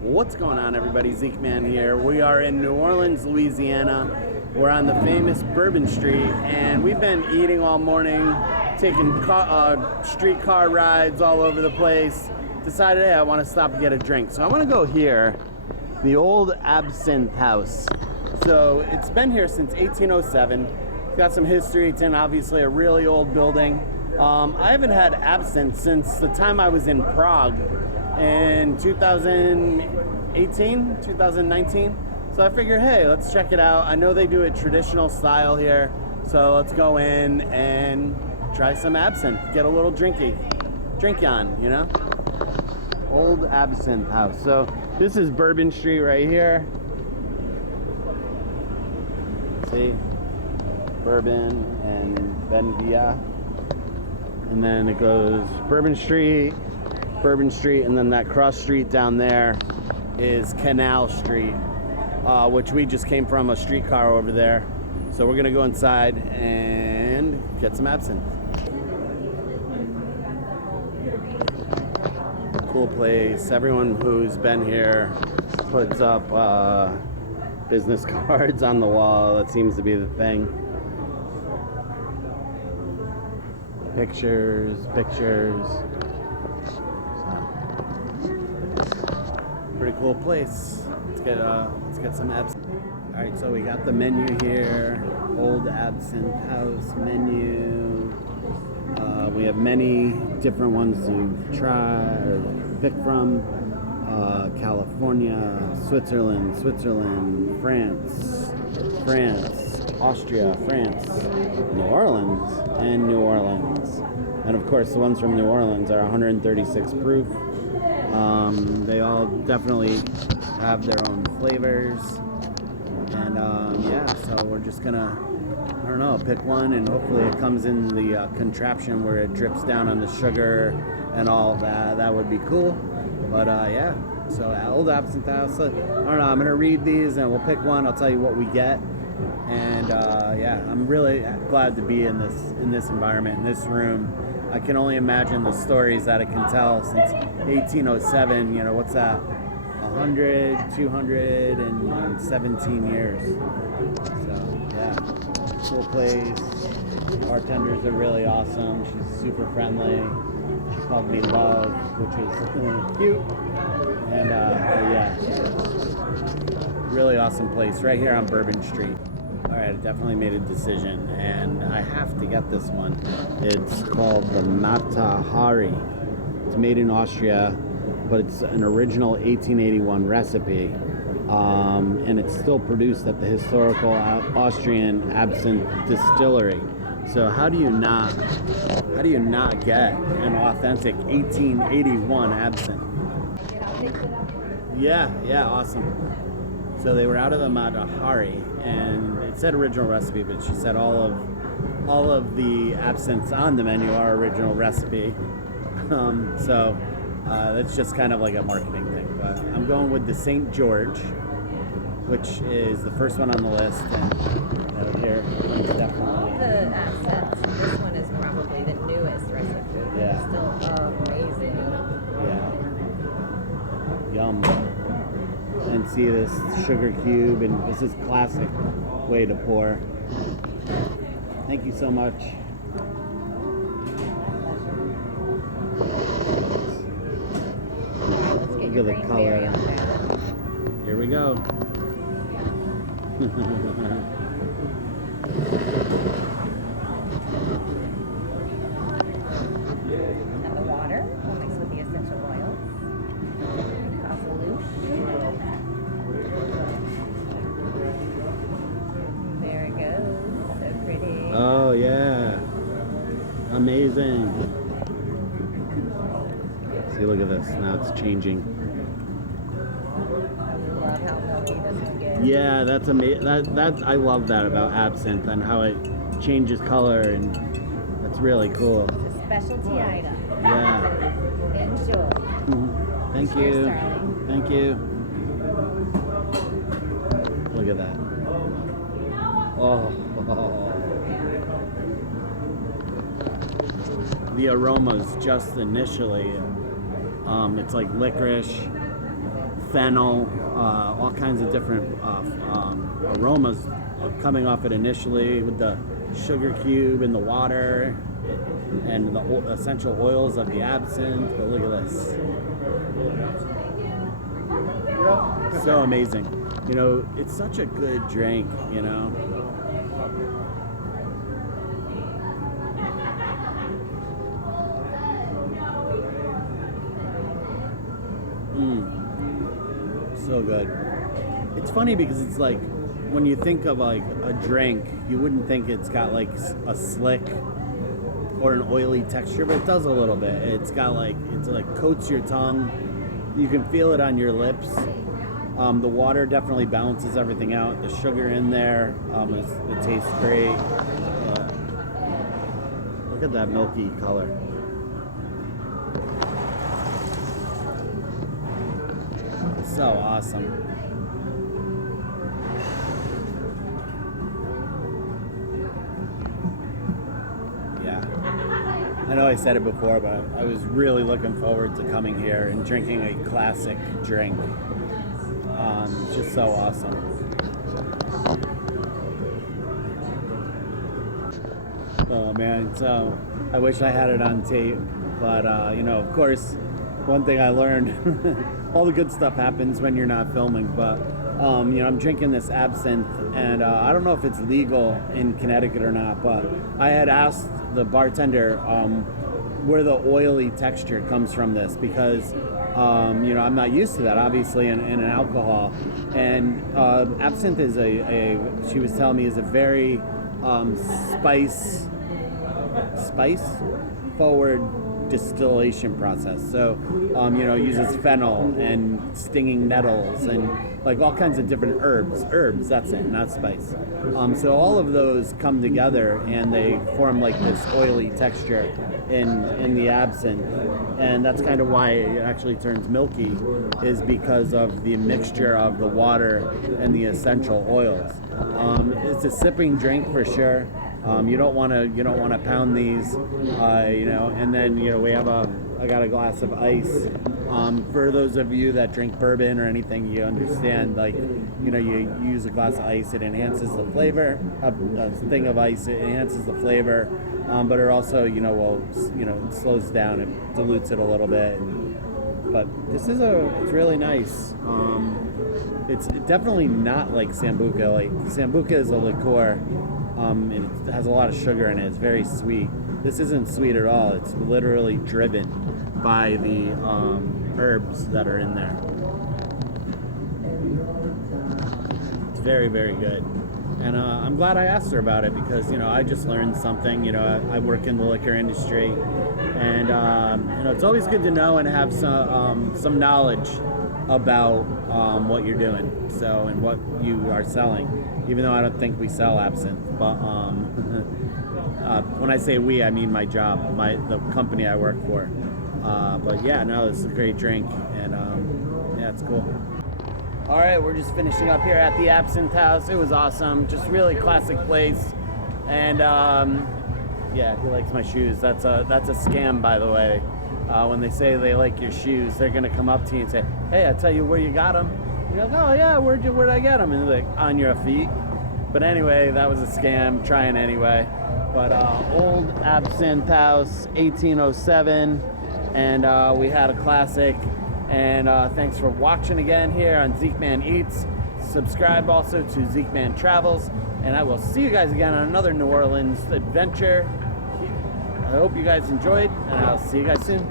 What's going on, everybody? Zeekman here. We are in New Orleans, Louisiana. We're on the famous Bourbon Street, and we've been eating all morning, taking streetcar rides all over the place. Decided, hey, I want to stop and get a drink. So I want to go here, the old Absinthe House. So it's been here since 1807. It's got some history. It's in obviously a really old building. I haven't had absinthe since the time I was in Prague in 2018, 2019. So I figured, hey, let's check it out. I know they do it traditional style here. So let's go in and try some absinthe. Get a little drinky on, you know? Old Absinthe House. So this is Bourbon Street right here. See? Bourbon and Benvia. And then it goes Bourbon Street, and then that cross street down there is Canal Street, which we just came from a streetcar over there. So we're gonna go inside and get some absinthe. Cool place. Everyone who's been here puts up business cards on the wall. That seems to be the thing. Pictures. Pretty cool place. Let's get some absinthe. All right, so we got the menu here. Old Absinthe House menu. We have many different ones to try or pick from. California, Switzerland, France, Austria, France, New Orleans, and of course the ones from New Orleans are 136 proof. They all definitely have their own flavors, and yeah, so we're just gonna, I don't know, pick one, and hopefully it comes in the contraption where it drips down on the sugar and all that. That would be cool. But yeah, so Old Absinthe House. I don't know, I'm gonna read these and we'll pick one. I'll tell you what we get. And yeah, I'm really glad to be in this environment, in this room. I can only imagine the stories that it can tell since 1807. You know, what's that? 217 years. So yeah, cool place. Bartenders are really awesome. She's super friendly. She called me Love, which is cute. And yeah, really awesome place right here on Bourbon Street. All right, I definitely made a decision, and I have to get this one. It's called the Matahari. It's made in Austria, but it's an original 1881 recipe, and it's still produced at the historical Austrian Absinthe Distillery. So how do you not get an authentic 1881 absinthe? Yeah, awesome. So they were out of the Matahari, and it said original recipe, but she said all of the absinthes on the menu are original recipe. So that's just kind of like a marketing thing. But I'm going with the St. George, which is the first one on the list. And here, definitely. All the absinthe. This one is probably the newest recipe. Yeah. It's still amazing. Yeah. Yum. And see this sugar cube, and this is classic way to pour. Thank you so much. Look at the color. Here we go. And the water, we'll mix with the essential oils. There it goes. So pretty. Oh yeah. Amazing. See, look at this. Now it's changing. Love how milky this one gets. Yeah, that's amazing. That I love that about absinthe and how it changes color, and that's really cool. It's a specialty item. Yeah. Enjoy. Thank Cheers, you. darling. Thank you. Look at that. Oh. The aromas just initially, it's like licorice, fennel, all kinds of different aromas coming off it initially with the sugar cube and the water and the essential oils of the absinthe. But look at this. So amazing. You know, it's such a good drink, you know. So good. It's funny because it's like when you think of like a drink, you wouldn't think it's got like a slick or an oily texture, but it does a little bit. It's got like, it's like coats your tongue. You can feel it on your lips. The water definitely balances everything out. The sugar in there, it tastes great. Look at that milky color. So awesome. Yeah. I know I said it before, but I was really looking forward to coming here and drinking a classic drink. It's just so awesome. Oh man, so I wish I had it on tape, but you know, of course, one thing I learned, all the good stuff happens when you're not filming, but you know, I'm drinking this absinthe, and I don't know if it's legal in Connecticut or not, but I had asked the bartender where the oily texture comes from this, because you know, I'm not used to that, obviously, in an alcohol. And absinthe is she was telling me, is a very spice forward distillation process. So you know, it uses fennel and stinging nettles and like all kinds of different herbs, that's it, not spice. So all of those come together and they form like this oily texture in the absinthe, and that's kind of why it actually turns milky, is because of the mixture of the water and the essential oils. It's a sipping drink for sure. You don't want to pound these, you know. And then, you know, I got a glass of ice. For those of you that drink bourbon or anything, you understand, like, you know, you use a glass of ice, it enhances the flavor. A thing of ice, it enhances the flavor, but it also, you know, it slows down, it dilutes it a little bit. But this is it's really nice. It's definitely not like Sambuca. Like Sambuca is a liqueur. It has a lot of sugar in it. It's very sweet. This isn't sweet at all. It's literally driven by the herbs that are in there. It's very, very good. And I'm glad I asked her about it, because, you know, I just learned something. You know, I work in the liquor industry, and you know, it's always good to know and have some knowledge about what you're doing, so, and what you are selling. Even though I don't think we sell absinthe, but when I say we, I mean my job, the company I work for. But yeah, no, this is a great drink, and yeah, it's cool. All right, we're just finishing up here at the Absinthe House. It was awesome, just really classic place, and yeah, he likes my shoes. That's a scam, by the way. When they say they like your shoes, they're gonna come up to you and say, "Hey, I tell you where you got them." You're like, "Oh yeah, where'd I get them?" And they're like, "On your feet." But anyway, that was a scam. Trying anyway. But old Absinthe House, 1807, and we had a classic. And thanks for watching again here on Zeekman Eats. Subscribe also to Zeekman Travels, and I will see you guys again on another New Orleans adventure. I hope you guys enjoyed, and I'll see you guys soon.